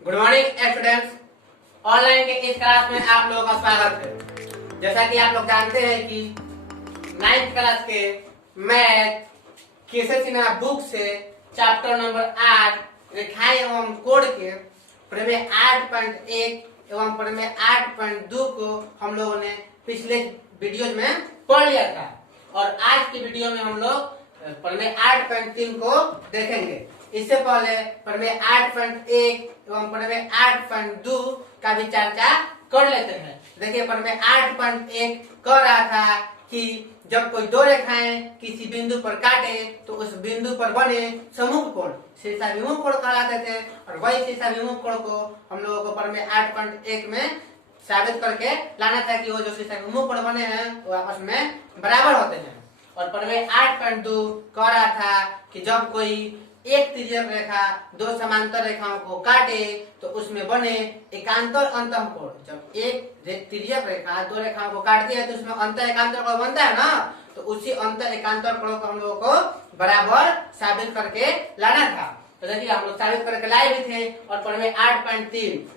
Good morning students. Online के इस class में आप लोगों का स्वागत है। जैसा कि आप लोग जानते हैं कि 9th क्लास के मैथ केसर सिन्हा बुक से चैप्टर नंबर 8 रेखाएं एवं कोण के प्रमेय 8.1 एवं प्रमेय 8.2 को हम लोगों ने पिछले वीडियो में पढ़ लिया था और आज की वीडियो में हम लोग प्रमेय 8.3 को देखेंगे। इससे पहले प्रमेय 8.1 एवं प्रमेय 8.2 का भी चर्चा कर लेते हैं। देखिए, प्रमेय 8.1 कह रहा था कि जब कोई दो रेखाएं किसी बिंदु पर काटे तो उस बिंदु पर बने समूह कोण शीर्षाभिमुख कोण कहलाते थे और वही शीर्षाभिमुख कोण को हम लोगों को प्रमेय 8.1 में साबित करके लाना था कि वो जो शीर्षाभिमुख कोण बने हैं वो आपस में बराबर होते हैं। और प्रमेय 8.2 कह रहा था कि जब कोई एक तिर्यक रेखा दो समांतर रेखाओं को काटे तो उसमें बने एकांतर अंतःकोण। जब एक तिर्यक रेखा दो रेखाओं को काटती है तो उसमें अंतर एकांतर कोण बनता है ना, तो उसी अंतर एकांतर कोण को हम लोगों को बराबर साबित करके लाना था। तो देखिए, हम लोग साबित करके लाए भी थे। और प्रमेय 8.3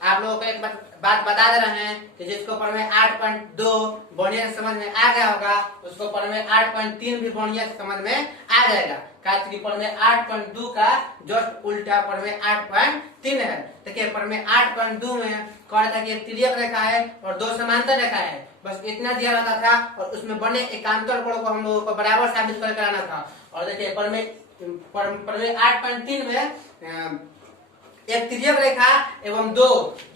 आप लोगों को एक बात बता दे रहे हैं कि जिसको प्रमेय 8.2 बढ़िया से समझ में आ गया होगा उसको प्रमेय 8.3 भी बढ़िया से समझ में आ जाएगा। कि प्रमेय 8.2 का जस्ट उल्टा प्रमेय 8.3 है। देखिए, प्रमेय 8.2 में कह रहा था कि एक तिर्यक रेखा है और दो समांतर रेखा है, बस इतना दिया रहता था और उसमें बने एकांतर कोण को हम लोगों को बराबर साबित करके लाना था। और देखिए, प्रमेय 8.3 में एक तिर्यक रेखा एवं दो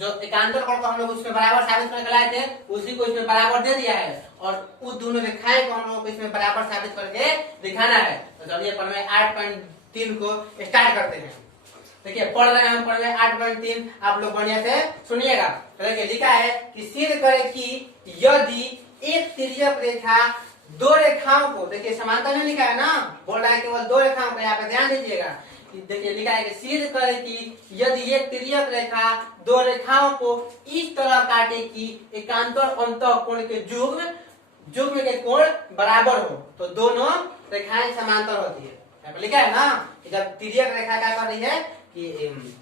जो एकांतर कोण को हम लोग उसमें बराबर साबित करके लाए थे उसी को इसमें बराबर दे दिया है और उस दोनों रेखाएं को हम लोग इसमें बराबर साबित करके दिखाना है। तो चलिए प्रमेय 8.3 को स्टार्ट करते हैं। देखिए, पढ़ रहे हैं हम प्रमेय 8.3, आप लोग बढ़िया से सुनिएगा। तो देखिए, लिखा है कि सिद्ध करें कि यदि एक तिर्यक रेखा दो रेखाओं को, देखिए समांतर में लिखा है ना, बोल रहा है केवल दो रेखाओं को, यहाँ पे ध्यान दीजिएगा। देखिए, लिखा है कि सिद्ध करे कि यदि एक तिर्यक रेखा दो रेखाओं को इस तरह काटे कि एकांतर अंतःकोण के जुग्म के कोण बराबर हो तो दोनों रेखाएं समांतर होती है। यहाँ पे लिखा है ना कि जब तिर्यक रेखा क्या कर रही है कि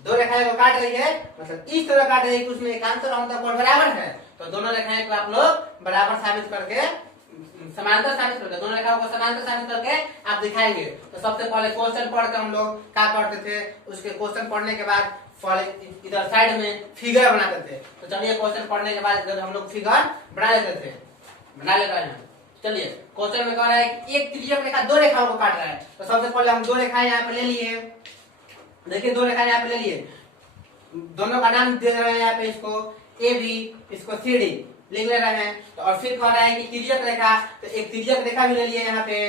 दो रेखाएं को काट रही है, मतलब इस तरह काट रही है कि उसमें एकांतर अंतःकोण बराबर है, तो दोनों रेखाएं को आप लोग बराबर साबित करके समांतर साबित करके दोनों रेखाओं को समांतर साबित करके आप दिखाएंगे। तो सबसे पहले क्वेश्चन पढ़ के हम लोग क्या करते थे, उसके क्वेश्चन पढ़ने के बाद इधर साइड में फिगर बनाते थे। तो चलिए, क्वेश्चन पढ़ने के बाद इधर हम लोग फिगर बना लेते हैं। चलिए, क्वेश्चन में कह रहा है कि एक तिर्यक रेखा दो रेखाओं को काट रहा है। तो सबसे पहले हम दो रेखाएं यहाँ पे ले लिए। देखिए, दो रेखाएं यहाँ पे ले लिए, दोनों का नाम दे रहे हैं यहाँ पे, इसको ए बी, इसको सी डी लिख ले रहे हैं। तो और फिर कह रहा है कि तिर्यक रेखा, तो एक तिर्यक रेखा भी ले लिए यहाँ पे,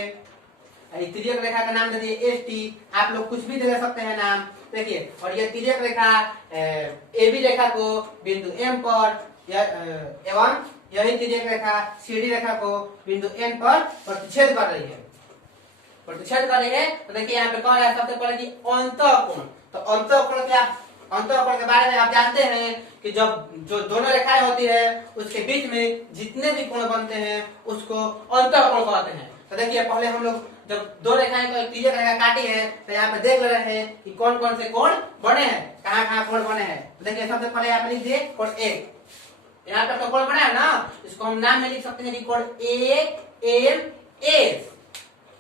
तिर्यक रेखा का नाम दे दिए एस टी, आप लोग कुछ भी दे सकते हैं नाम। देखिए, और ये तिर्यक रेखा ए बी रेखा को बिंदु एम पर एवं यही तिर्यक रेखा सी डी रेखा को बिंदु एन पर प्रतिच्छेद कर रही है। तो देखिए, यहाँ पे कह रहा है सबसे पहले कि अंतःकोण। तो अंतःकोण के बारे में आप जानते हैं कि जब जो दोनों रेखाएं होती है उसके बीच में जितने भी कोण बनते हैं उसको अंतःकोण कहते हैं। तो देखिए, पहले हम लोग जब दो रेखाएं को तिर्यक रेखा काटी है तो यहाँ पे देख रहे हैं कि कौन कौन से कोण बने हैं, कहाँ कोण बने हैं। तो देखिए, सबसे पहले यहाँ पे लिख दिए कोण एक, यहाँ पे तो कोण बना है ना, इसको हम नाम में लिख सकते हैं कि कोण ए एम एस।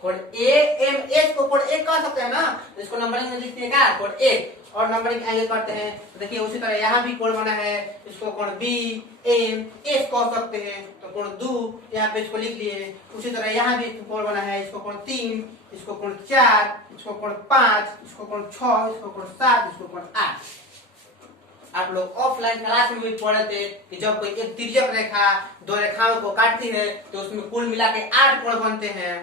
कोण ए एम एस को कोण एक कह सकते हैं ना, तो इसको नंबरिंग में लिखते हैं क्या, कोण एक, और नंबरिंग आगे करते हैं। तो देखिए, उसी तरह यहाँ भी कोण बना है, इसको कोण बी एम एस कह सकते हैं, तो कोण दो यहाँ पे इसको लिख लिए। उसी तरह यहाँ भी कोण बना है, इसको कोण 3, इसको कोण 4, इसको कोण 5, इसको कोण 6, इसको कोण 7, इसको कोण 8। आप लोग ऑफलाइन क्लास में भी पढ़े थे कि जब कोई एक तिर्यक रेखा दो रेखाओं को काटती है तो उसमें कुल मिला के 8 कोण बनते हैं।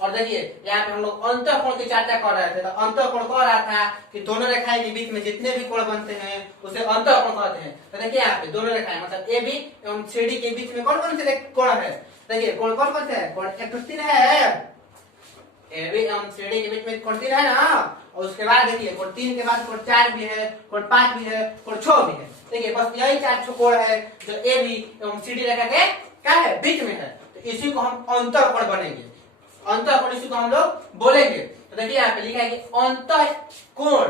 और देखिए, यहाँ पे हम लोग अंतःकोण की चर्चा कर रहे थे। तो अंतःकोण कह रहा था कि दोनों रेखाएं के बीच में जितने भी कोण बनते हैं उसे अंतःकोण कहते हैं। तो देखिए, यहाँ पे दोनों रेखाएं मतलब ए बी एवं सी डी के बीच में कौन कौन से कोण है, देखिए कोण कौन कौन से है, कोण 1 3 है, ए बी एवं सी डी के बीच में कोण 3 है ना। और उसके बाद देखिए, कोण 3 के बाद कोण 4 भी है, कोण 5 भी है, कोण 6 भी है। देखिए, बस यही 4 कोण है जो ए बी एवं सी डी रेखा के क्या है, बीच में है। तो इसी को हम अंतःकोण बनेंगे, अंतःकोण इसी को हम लोग बोलेंगे। तो देखिए, यहाँ पे लिखा है कि अंतःकोण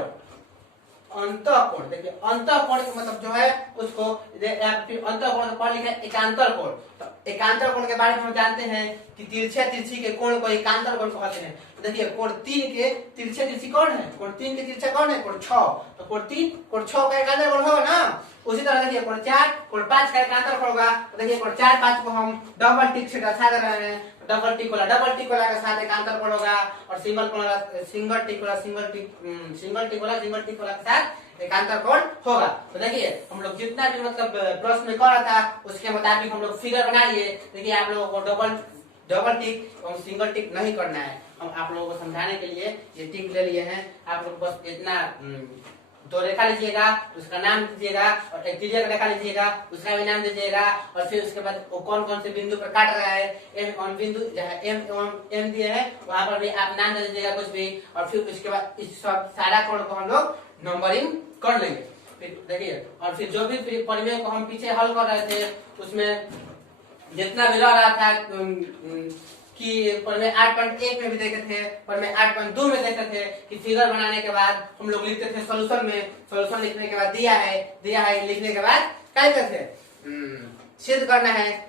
अंतःकोण। देखिए अंतःकोण का मतलब जो है उसको अंतःकोण का पढ़ लिखा है एकांतर कोण। तो एकांतर कोण के बारे में हम जानते हैं कि तिरछे तिरछी के कोण को एकांतर कोण कहते हैं। तो देखिए कोण 3 के तिरछे तिरछी कौन है? कोण 3 के तिरछा कौन है? कोण 6। तो कोण 3 कोण 6 का एकांतर कोण होगा ना। उसी तरह देखिए कोण 4 कोण 5 का एकांतर कोण होगा। तो देखिए कोण 4 5 को हम डबल टिक से दर्शा दे रहे हैं। डबल टिक वाला के साथ एकांतर कोण होगा और सिंगल टिक वाला के साथ एकांतर कोण होगा। तो देखिए हम लोग जितना भी मतलब प्रश्न में कर रहा था उसके मुताबिक हम लोग फिगर बना लिए। देखिए आप लोगों को डबल टिक और सिंगल टिक नहीं करना है। हम आप लोगों को समझाने के लिए ये टिक ले लिए हैं। आप लोग बस इतना दो रेखा लीजिएगा, उसका नाम दीजिएगा और एक तिर्यक रेखा लीजिएगा, उसका भी नाम दीजिएगा और फिर उसके बाद वो कौन कौन से बिंदु पर काट रहा है, एम ऑन बिंदु जहाँ एम दिए है वहां पर भी आप नाम दे दीजिएगा कुछ भी। और फिर उसके बाद इस सब सारा कोण को हम लोग नंबरिंग कर लेंगे। फिर देखिए और फिर जो भी परिमेय को हम पीछे हल कर रहे थे उसमें जितना भी रह रहा था कि परिमेय 8.1 में भी देखे थे, परिमेय 8.2 में देखे थे कि फिगर बनाने के बाद हम लोग लिखते थे सॉल्यूशन में। सॉल्यूशन लिखने के बाद दिया है लिखने के बाद क्या लिखते थे? सिद्ध करना है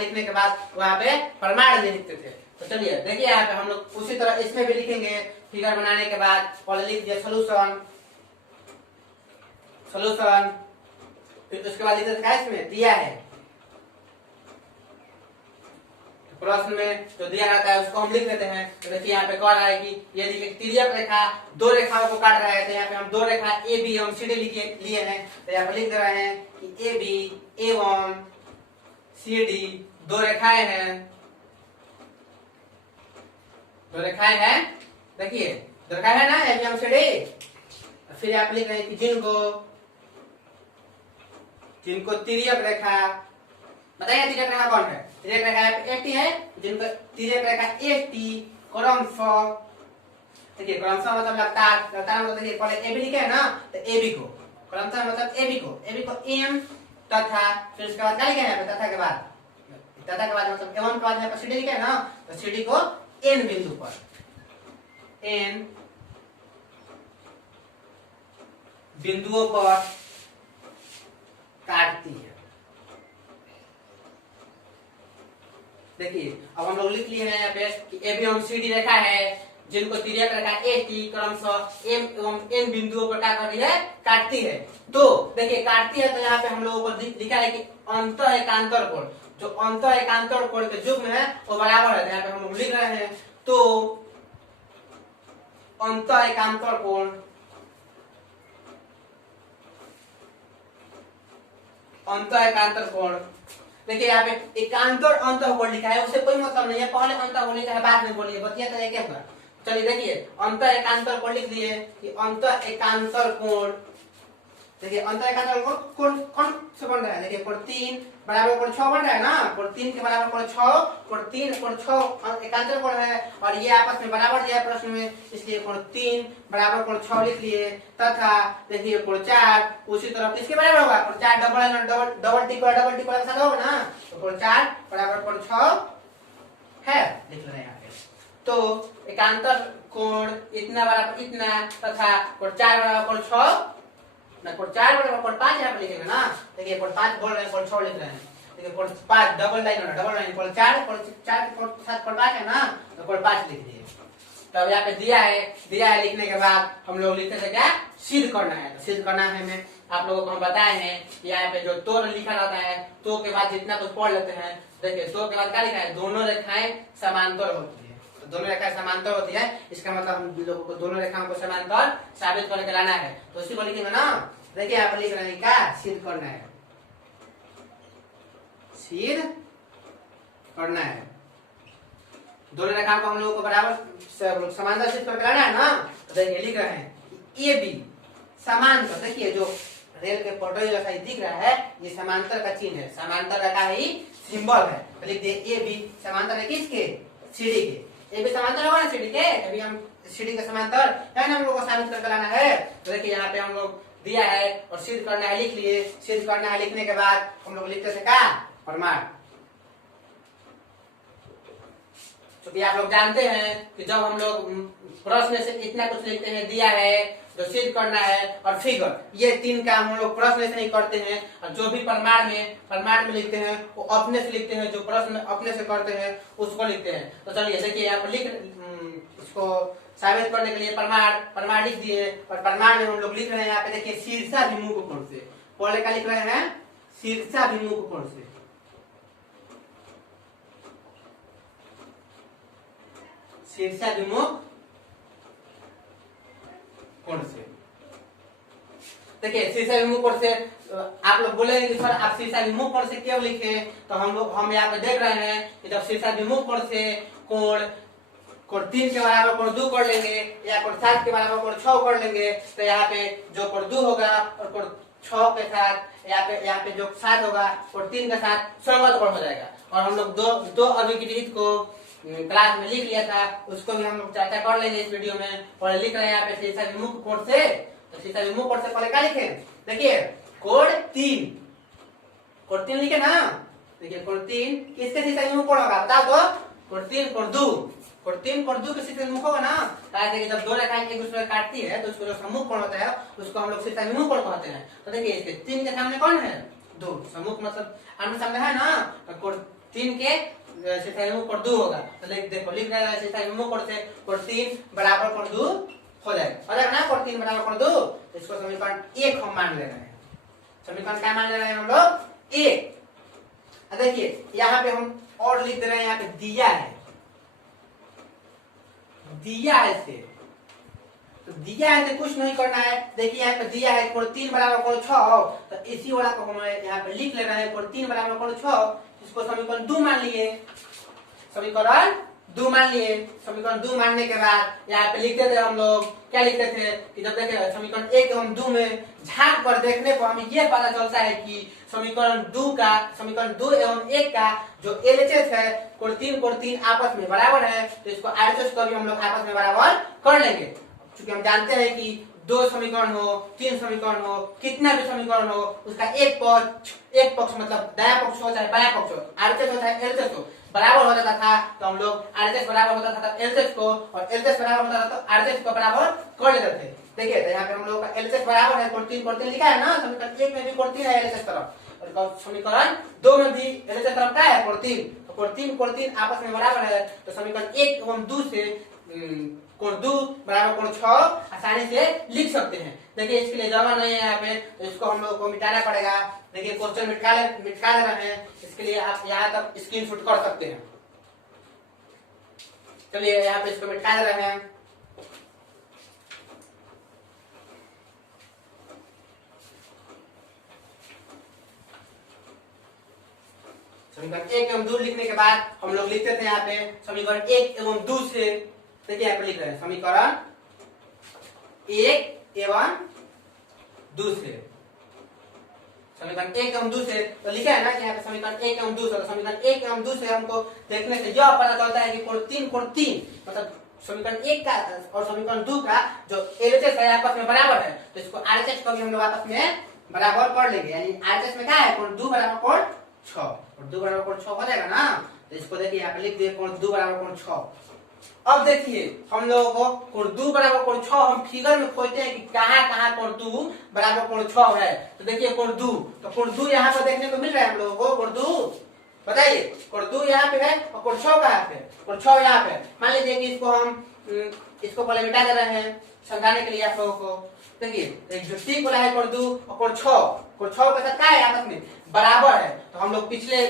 लिखने के बाद वहां पे प्रमाण भी लिखते थे। तो चलिए देखिए यहाँ पे हम लोग उसी तरह इसमें भी लिखेंगे। फिगर बनाने के बाद पहले लिख दिया सॉल्यूशन, फिर उसके बाद लिखते थे इसमें दिया है प्रश्न में जो दिया रहता है उसको हम लिख देते हैं। तो देखिए यहाँ पे कह रहा है कि यदि एक तिर्यक रेखा दो रेखाओं को काट रहा है तो यहाँ पे हम दो रेखा ए बी एवं सी डी लिए हैं। तो यहाँ पे लिख दे रहे हैं कि ए बी एवं सी डी दो रेखाएं हैं। देखिए दो रेखाएं है ना ए बी एवं सी डी। फिर यहाँ पे लिख रहे हैं कि जिनको तिर्यक रेखा, बताइए तिर्यक रेखा कौन है? तिर्यक रेखा एटी है, जिनको तिर्यक रेखा एटी क्रमशः, देखिए क्रमशः मतलब लगातार मतलब देखिए पहले ए बी लिखे है ना, तो ए बी को क्रमशः मतलब ए बी को एम तथा फिर उसके बाद क्या लिखे हैं? तथा के बाद मतलब एम के बाद यहाँ पर सी डी लिखे है ना, तो सी डी को एन बिंदु पर एन बिंदुओं पर काटती है। देखिए अब हम लोग लिख लिए हैं यहाँ पे कि ए बी एवं सी डी रेखा है जिनको तिर्यक रेखा ए टी क्रमशः एम एवं एन बिंदुओं पर क्या कर रही है? काटती है। तो देखिए काटती है तो यहाँ पे हम लोगों को लिखा है कि अंतः एकांतर कोण, जो अंतः एकांतर कोण के युग्म है वो बराबर है। यहाँ पे हम लोग लिख रहे हैं तो अंतः एकांतर कोण देखिए यहाँ पे एकांतर अंतः कोण लिखा है, उससे कोई मतलब नहीं है। पहले अंतः कोण लिखा है बाद में बोलिए बतिया तो क्या होगा। चलिए देखिए अंतः एकांतर कोण लिख दिए कि अंतः एकांतर कोण, देखिए अंतः एकांतर कोण कौन से बन रहा है? देखिए कोण 3 बराबर कोण 6 बन रहा है ना, कोण 3 के बराबर कोण 6, कोण 3 कोण 6 एकांतर कोण है और ये आपस में बराबर दिया है प्रश्न में, इसलिए कोण 3 बराबर कोण 6 लिख लिए। तथा देखिए कोण 4 उसी तरह किसके बराबर होगा? कोण 4 डबल टिक वाला के साथ होगा ना, तो कोण 4 बराबर कोण 6 है, लिख रहे हैं यहाँ पे। तो एकांतर कोण इतना बराबर इतना तथा कोण 4 बराबर कोण 6 ना, कोण 4 बराबर कोण 5 यहाँ पे लिखेंगे ना। देखिए कोण 5 बोल रहे हैं, कोण 6 लिख रहे हैं। देखिए कोण 5 डबल लाइन कोण 4 कोण 7 कोण 5 है ना, तो कोण 5 लिख दिए। तो अब यहाँ पे दिया है लिखने के बाद हम लोग लिखते थे क्या? सिद्ध करना है। तो सिद्ध करना है में आप लोगों को हम बताए हैं यहाँ पे जो तो लिखा रहता है, तो के बाद जितना कुछ पढ़ लेते हैं। देखिए तो के बाद क्या लिखा है? दोनों रेखाएं समांतर होती है। तो दोनों रेखाएं समांतर होती है, इसका मतलब हम लोगों को दोनों रेखाओं को समांतर साबित करके लाना है। तो उसी को लिखेंगे ना। देखिए यहाँ पर लिख रहे हैं क्या? सिद्ध करना है, सिद्ध करना है। दोनों रेखाओं को हम लोगों को बराबर समांतर सिद्ध करके लाना है ना। तो देखिए लिख रहे हैं कि ए बी समांतर, देखिए जो रेल के पटरी जैसा दिख रहा है ये समांतर का चिन्ह है, समांतर का ही सिंबल है। तो लिख दिए ए बी समांतर है किसके? सीडी के। ए बी समांतर होगा ना सीडी के, अभी हम सीडी के समांतर है ना हम लोग को साबित करके लाना है। तो देखिए यहाँ पे हम लोग दिया है और सिद्ध करना है लिख लिए। सिद्ध करना है लिखने के बाद हम लोग लिखते थे क्या? प्रमाण। क्योंकि आप लोग जानते हैं कि जब हम लोग प्रश्न से इतना कुछ लिखते हैं, दिया है जो सिद्ध करना है और फिगर, ये तीन काम हम लोग प्रश्न से नहीं करते हैं। और जो भी प्रमाण में लिखते हैं वो अपने से लिखते हैं, जो प्रश्न अपने से करते हैं उसको लिखते हैं। तो चलिए देखिए यहाँ पर इसको साबित करने के लिए प्रमाण लिख दिए, और प्रमाण में हम लोग लिख रहे हैं यहाँ पे देखिए शीर्षाभिमुख कोण से। पहले क्या लिख रहे हैं? शीर्षाभिमुख कोण से। शीर्षाभिमुख कोण से देखिए शीर्षाभिमुख कोण से आप लोग बोलेंगे कि सर आप शीर्षाभिमुख कोण से क्यों लिखे? तो हम यहाँ पे देख रहे हैं कि जब शीर्षाभिमुख कोण से कोण 3 के बराबर कोण 2 कर लेंगे, या कोण 7 के बराबर कोण 6 कर लेंगे, तो यहाँ पे जो कोण 2 होगा और कोण 6 के साथ यहाँ पे जो 7 होगा कोण 3 के साथ समगत कोण हो जाएगा। और हम लोग दो अभिक्रित को क्लास में लिख लिया था, उसको भी हम लोग चर्चा कर लेंगे इस वीडियो में। और लिख रहे हैं यहाँ पे शीर्षाभिमुख कोण से, तो शीर्षाभिमुख कोण से पहले क्या लिखे? देखिए कोण 3 लिखे ना। देखिए कोण 3 किसके शीर्षाभिमुख कोण होगा बताओ तो? कोण 3 कोण 2 के शीर्षाभिमुख होगा ना। कि जब दो रेखाएं एक दूसरे काटती है तो उसको जो सम्मुख कोण होता है उसको हम लोग शीर्षाभिमुख कोण कहते हैं। तो देखिए इसके 3 के सामने कौन है? 2। सम्मुख मतलब आमने सामने है ना, तो कोण 3 के शीर्षाभिमुख कोण 2 होगा। तो देखो लिख रहे हैं शीर्षाभिमुख कोण से कोण 3 बराबर कोण 2 हो जाएगा ना। कोण 3 बराबर कोण 2, इसको समीकरण 1 हम मान ले रहे हैं। समीकरण क्या मान ले रहे हैं हम लोग? 1। देखिए यहाँ पे हम और लिख दे रहे हैं, यहाँ पे दिया है से, तो दिया है से कुछ नहीं करना है। देखिए यहाँ पे दिया है कोण 3 बराबर कोण 6, तो इसी वाला को हम यहाँ पे लिख ले रहे हैं कोण 3 बराबर कोण 6, इसको समीकरण 2 मान लिए। समीकरण 2 मानने के बाद यहाँ पे लिखते थे हम लोग, क्या लिखते थे कि जब देखे समीकरण 1 एवं 2 में झांक कर देखने पर हमें ये पता चलता है कि समीकरण 2 एवं 1 का जो एलएचएस है कोण 3 आपस में बराबर है, तो इसको आरएचएस को भी हम लोग आपस में बराबर कर लेंगे। क्योंकि हम जानते हैं कि 2 समीकरण हो, 3 समीकरण हो, कितना भी समीकरण हो, उसका एक पक्ष मतलब दायां पक्ष हो चाहे बायां पक्ष हो, आरएचएस हो चाहे एलएचएस हो, बराबर हो जाता था। तो हम लोग आरएचएस बराबर होता था एलएचएस को, और एलएचएस बराबर होता था तो आरएचएस को बराबर कर लेते थे। देखिए तो यहाँ पे हम लोग का एलएचएस बराबर है कोण 3 लिखा है ना। समीकरण 1 में भी कोण 3 है एलएचएस तरफ, और समीकरण 2 में भी एलएचएस तरफ क्या है? कोण 3। तो कोण 3 आपस में बराबर है, तो समीकरण 1 एवं 2 से कोण 2 बराबर कोण 6 आसानी से लिख सकते हैं। देखिए इसके लिए जगह नहीं है यहाँ पे, तो इसको हम लोग को मिटाना पड़ेगा। देखिए क्वेश्चन मिटा दे रहे हैं, इसके लिए आप यहाँ तक स्क्रीनशॉट कर सकते हैं। चलिए यहाँ पे इसको मिटा दे रहे हैं। समीकरण 1 एवं 2 लिखने के बाद हम लोग लिखते थे यहाँ पे समीकरण 1 एवं 2 से। देखिए यहाँ पे लिख रहे हैं समीकरण 1 एवं 2 से। समीकरण 1 एवं 2 से तो लिखा है ना कि यहाँ पे समीकरण 1 एवं 2 से। तो समीकरण 1 एवं 2 से हमको देखने से यह पता चलता है कि कोण 3 मतलब समीकरण 1 का और समीकरण 2 का जो एलएचएस है आपस में बराबर है, तो इसको आरएचएस को भी हम लोग आपस में बराबर कर लेंगे। यानी आरएचएस में क्या है? कोण 2 बराबर कोण 6, और 2 बराबर कोण 6 हो जाएगा ना। तो इसको देखिए यहाँ पे लिख दिए कोण 2 बराबर कोण 6। अब देखिए हम लोगों को कोण 2 बराबर कोण 6 हम फिगर में खोजते हैं कि कहाँ कोण 2 बराबर कोण 6 है। तो देखिए कोण 2, तो कोण 2 यहाँ पर देखने को मिल रहा है हम लोगों को। कोण 2 बताइए, कोण 2 यहाँ पे है और कोण 6 कहाँ पे? कोण 6 यहाँ पे। मान लीजिए कि इसको पहले मिटा दे रहे हैं समझाने के लिए आप लोगों को। देखिए एक जो ठीक वाला है कोण 2 और कोण 6 के साथ क्या है? आपस में बराबर है। तो हम लोग पिछले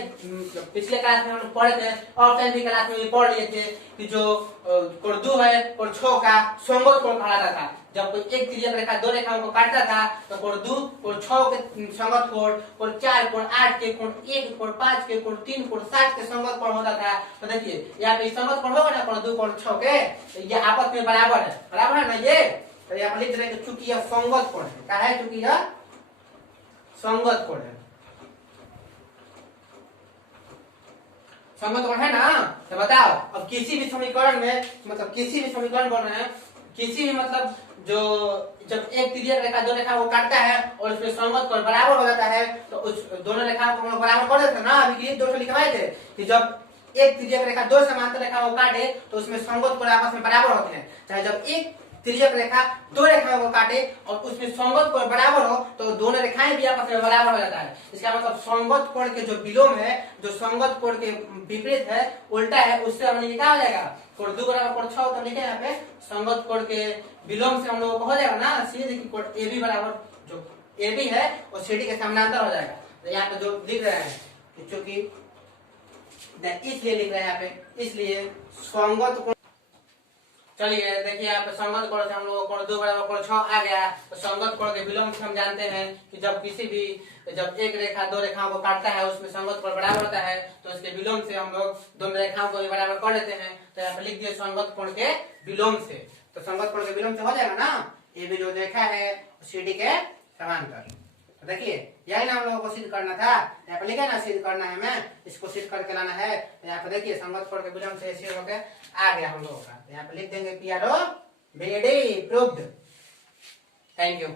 क्लास में हम लोग पढ़े थे, और भी क्लास में भी पढ़ लिए थे कि जो कोण 2 है कोण 6 का संगत कोण कहलाता था। जब कोई एक तिर्यक रेखा 2 रेखाओं को काटता था तो कोण 2 कोण 6 के संगत कोण 4 कोण 8 के कोण 1 कोण 5 के कोण 3 कोण 7 के संगत कोण होता था। तो देखिए यहाँ पे संगत कोण होगा ना कोण 2 कोण 6 के, तो ये आपस में बराबर है ना ये। तो यहाँ पर लिख रहे हैं चूंकि यह संगत कोण है। क्या है? चूंकि यह संगत कोण है। संगत कोण है ना। तो बताओ अब किसी भी समीकरण में मतलब किसी भी समीकरण बन रहे हैं, किसी भी मतलब जो जब एक तिर्यक रेखा 2 रेखा को काटता है और उसमें संगत कोण बराबर हो जाता है, तो उस दोनों रेखाओं को हम लोग बराबर कर देते हैं ना। अभी 2 लिखवाए थे कि जब एक तिर्यक रेखा दो समांतर रेखाओं को काटे तो उसमें संगत कोण आपस में बराबर होते हैं। चाहे जब एक तिर्यक रेखा दो रेखाओं को काटे और उसमें संगत कोण बराबर हो तो दोनों रेखाएं भी आपस में बराबर हो जाता है। इसका मतलब संगत कोण के जो विलोम है, जो संगत कोण के विपरीत है, उल्टा है, उससे हमने क्या हो जाएगा, कोण 2 बराबर कोण 6 तो लिखे यहाँ पे संगत कोण के विलोम से हम लोगों को हो जाएगा ना सीधे कि कोण AB बराबर जो AB है वो CD के समानांतर हो जाएगा। तो यहाँ पे जो लिख रहे हैं क्योंकि इसलिए लिख रहे हैं यहाँ पे, इसलिए संगत कोण, चलिए देखिए यहाँ पे संगत कोण से हम लोग कोण 2 बराबर कोण 6 आ गया। तो संगत कोण के विलोम से हम जानते हैं कि जब किसी भी जब एक रेखा दो रेखाओं को काटता है उसमें संगत कोण बराबर होता है, तो इसके विलोम से हम लोग दोनों रेखाओं को भी बराबर कर लेते हैं। तो यहाँ पे लिख दिए संगत कोण के विलोम से, तो संगत कोण के विलोम से हो जाएगा ना ये भी जो रेखा है CD के समांतर। तो देखिए यही ना हम लोगों को सिद्ध करना था, यहाँ पे लिखा ना सिद्ध करना है, मैं इसको सिद्ध करके लाना है। तो यहाँ पे देखिए संगत कोण के विलोम से सिद्ध होकर आ गया हम लोगों का। यहाँ पे लिख देंगे PRO BD proved. Thank you.